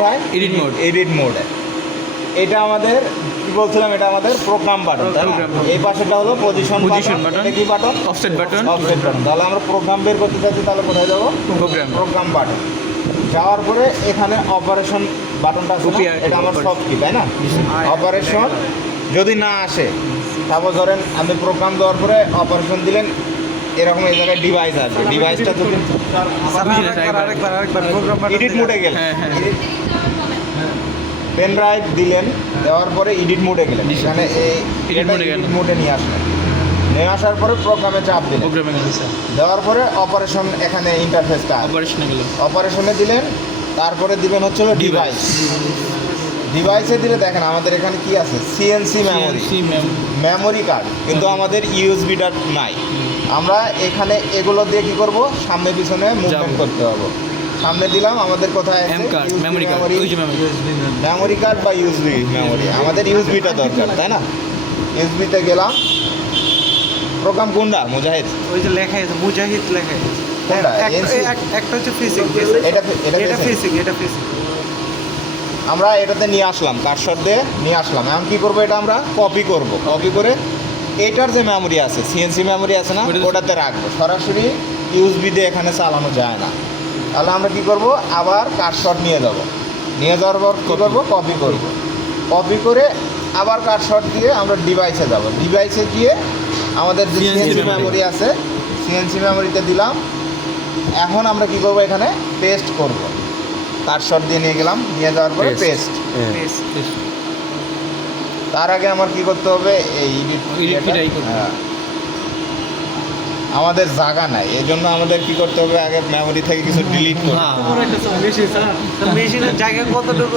কোথায়? এডিট মোডে। এটা আমাদের কি বলছিলাম, এটা আমাদের প্রোগ্রাম বাটন, তাই না? এই পাশেটা হলো পজিশন বাটন। এটা কি বাটন? Offset button. তাহলে আমরা প্রোগ্রাম বের করতে চাইছি, তাহলে কোথায় যাবো? Program button. যাওয়ার পরে এখানে অপারেশন বাটনটা আছে না? এটা আমার সব কি, তাই না? অপারেশন যদি না আসে, তারপর ধরেন আমি প্রোগ্রাম দেওয়ার পরে অপারেশন দিলেন, এরকম এই জায়গায় ডিভাইস আসবে। ডিভাইসটা যদি এডিট মোডে গেলেন, পেন ড্রাইভ দিলেন, দেওয়ার পরে এডিট মোডে গেলেন, এখানে এই এডিট মোডে নিয়ে আসলেন, নিয়ে আসার পরে প্রোগ্রামে চাপ দিলেন, দেওয়ার পরে অপারেশন এখানে ইন্টারফেসটা অপারেশনে দিলেন, তারপরে দিবেন হচ্ছে ডিভাইস। ডিভাইসে দিলে দেখেন আমাদের এখানে কি আছে, সিএনসি মেমোরি কার্ড, কিন্তু আমাদের ইউএসবিটা নাই। আমরা এখানে এগুলো দিয়ে কী করবো, সামনে পিছনে মুভমেন্ট করতে পারবো। সামনে দিলাম, আমাদের কোথায় আছে মেমোরি কার্ড বা ইউএসবি মেমোরি, আমাদের ইউএসবিটা দরকার, তাই না? ইউএসবিতে গেলাম, প্রোগ্রাম কোনটা? মুজাহিদ, ওই যে লেখা আছে মুজাহিদ লেখা আছে। কোনটা? একটা হচ্ছে ফিজিক, এটা ফিজিক। আমরা এটাতে নিয়ে আসলাম, কার্সর দিয়ে নিয়ে আসলাম। এখন কী করবো, এটা আমরা কপি করব। কপি করে এটার যে মেমোরি আছে, সিএনসি মেমোরি আছে না, ওটাতে রাখবো। সরাসরি ইউএসবি দিয়ে এখানে চালানো যায় না। তাহলে আমরা কী করব, আবার কার্সর নিয়ে যাব। নিয়ে যাওয়ার পর কী করবো, কপি করব। কপি করে আবার কার্সর দিয়ে আমরা ডিভাইসে যাব। ডিভাইসে গিয়ে আমাদের যে সিএনসি মেমোরি আছে, সিএনসি মেমোরিতে দিলাম। এখন আমরা কী করবো, এখানে পেস্ট করব। কার্সর দিয়ে নিয়ে গেলাম, নিয়ে যাওয়ার পরে পেস্ট। তার আগে আমার কি করতে হবে, এই আমাদের জায়গা নাই, এই জন্য আমাদের কি করতে হবে, আগে মেমোরি থেকে কিছু ডিলিট করতে হবে। মেশিনের জায়গা কতটুকু